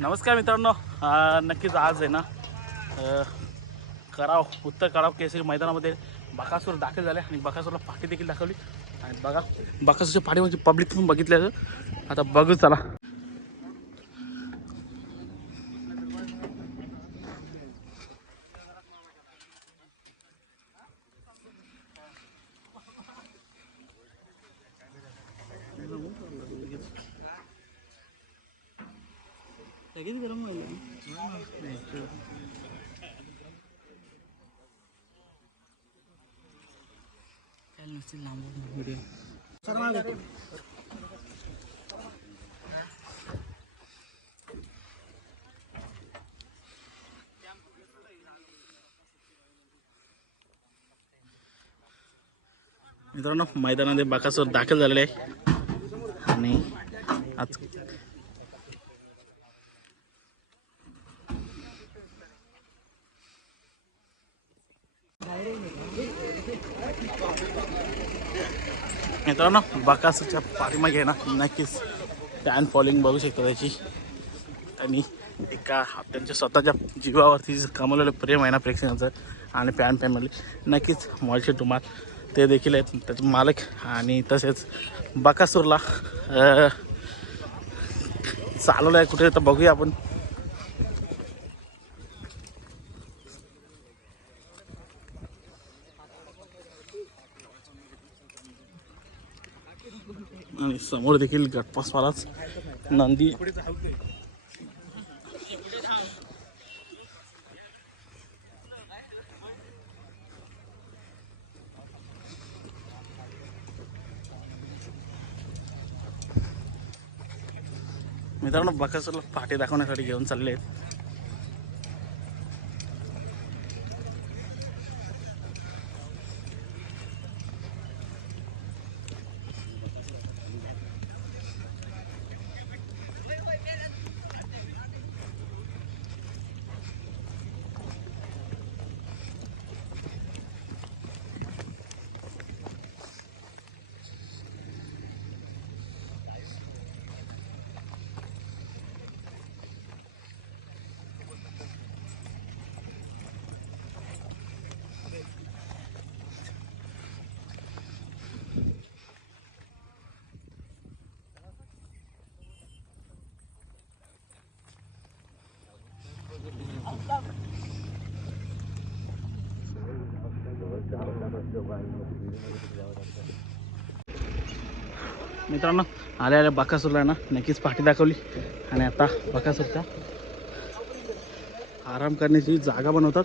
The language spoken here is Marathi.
नमस्कार मित्रांनो. नक्कीच आज आहे ना कराव उत्तर कराव केसरी मैदानामध्ये बकासूर दाखल झाले आणि बकासूरला पाठी देखील दाखवली. आणि बघा बकासूरच्या पाठीमध्ये पब्लिक पण बघितलं आता बघू चला. लगेच गरम व्हायला. नुसती लांबून व्हिडिओ मित्रांनो मैदानामध्ये बाकासवर दाखल झालेले आहे. आणि आज मित्रांनो बकासूरच्या पाठीमागे ना नक्कीच फॅन फॉलोइंग बघू शकता त्याची. आणि एका त्यांच्या स्वतःच्या जीवावरती कमवलेलं प्रेम आहे ना प्रेक्षकांचं आणि फॅन फॅमिली नक्कीच मॉलचे टुमार ते देखील आहेत. त्याचे मालक आणि तसेच बकासूरला चालवलं आहे कुठे तर बघूया आपण. आणि समोर देखील गटपासवालाच नंदी. मित्रांनो बकासूरला पाठी दाखवण्यासाठी घेऊन चालले आहेत मित्रांनो आल्या आल्या बकासूरला ना नक्कीच पाठी दाखवली. आणि आता बकासूरचा आराम करण्याची जागा बनवतात.